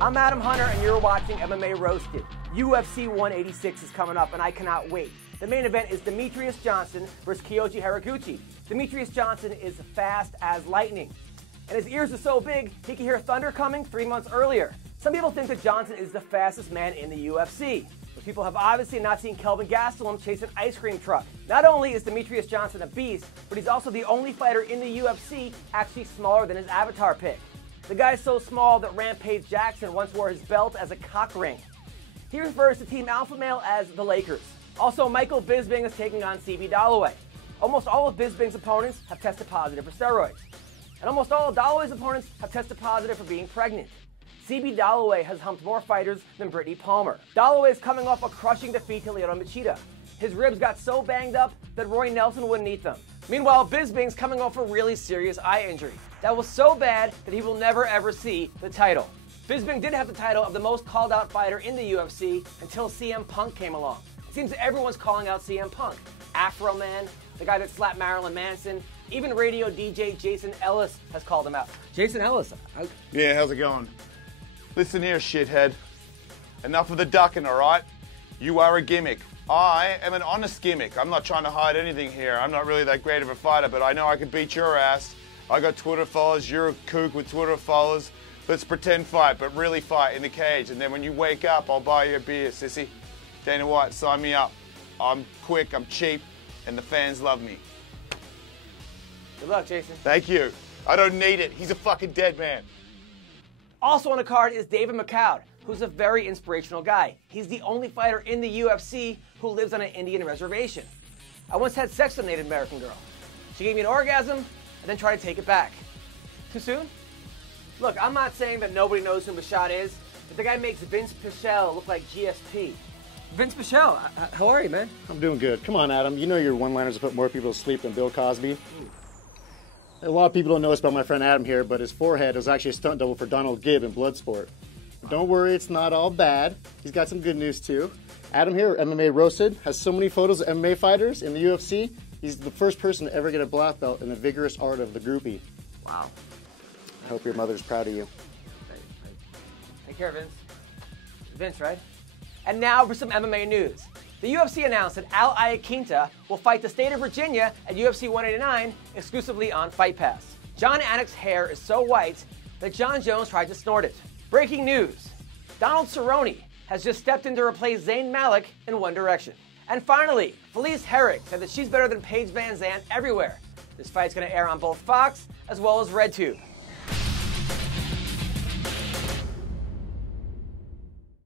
I'm Adam Hunter, and you're watching MMA Roasted. UFC 186 is coming up, and I cannot wait. The main event is Demetrious Johnson versus Kyoji Haraguchi. Demetrious Johnson is fast as lightning, and his ears are so big he can hear thunder coming 3 months earlier. Some people think that Johnson is the fastest man in the UFC, but people have obviously not seen Kelvin Gastelum chase an ice cream truck. Not only is Demetrious Johnson a beast, but he's also the only fighter in the UFC actually smaller than his avatar pic. The guy's so small that Rampage Jackson once wore his belt as a cock ring. He refers to Team Alpha Male as the Lakers. Also, Michaud Bisping is taking on Dollaway. Almost all of Bisping's opponents have tested positive for steroids. And almost all of Dollaway's opponents have tested positive for being pregnant. Dollaway has humped more fighters than Brittney Palmer. Dollaway is coming off a crushing defeat to Michaud. His ribs got so banged up that Roy Nelson wouldn't eat them. Meanwhile, Bisping's coming off a really serious eye injury that was so bad that he will never ever see the title. Bisping did have the title of the most called out fighter in the UFC until CM Punk came along. It seems that everyone's calling out CM Punk. Afro Man, the guy that slapped Marilyn Manson, even radio DJ Jason Ellis has called him out. Jason Ellis. Yeah, how's it going? Listen here, shithead. Enough of the ducking, all right? You are a gimmick. I am an honest gimmick. I'm not trying to hide anything here. I'm not really that great of a fighter, but I know I can beat your ass. I got Twitter followers. You're a kook with Twitter followers. Let's pretend fight, but really fight in the cage. And then when you wake up, I'll buy you a beer, sissy. Dana White, sign me up. I'm quick, I'm cheap, and the fans love me. Good luck, Jason. Thank you. I don't need it. He's a fucking dead man. Also on the card is David Michaud, who's a very inspirational guy. He's the only fighter in the UFC who lives on an Indian reservation. I once had sex with a Native American girl. She gave me an orgasm and then tried to take it back. Too soon? Look, I'm not saying that nobody knows who Michaud is, but the guy makes Vinc Pichel look like GSP. Vinc Pichel, how are you, man? I'm doing good. Come on, Adam. You know your one-liners will put more people to sleep than Bill Cosby. A lot of people don't know this about my friend Adam here, but his forehead was actually a stunt double for Donald Gibb in Bloodsport. But don't worry, it's not all bad. He's got some good news, too. Adam here, MMA Roasted, has so many photos of MMA fighters in the UFC. He's the first person to ever get a black belt in the vigorous art of the groupie. Wow. I hope your mother's proud of you. Take care, Vince. Vince, right? And now for some MMA news. The UFC announced that Iaquinta will fight the state of Virginia at UFC 189 exclusively on Fight Pass. Jon Anik's hair is so white that Jon Jones tried to snort it. Breaking news. Donald Cerrone has just stepped in to replace Zayn Malik in One Direction. And finally, Felice Herrig said that she's better than Paige Van Zandt everywhere. This fight's going to air on both Fox as well as RedTube.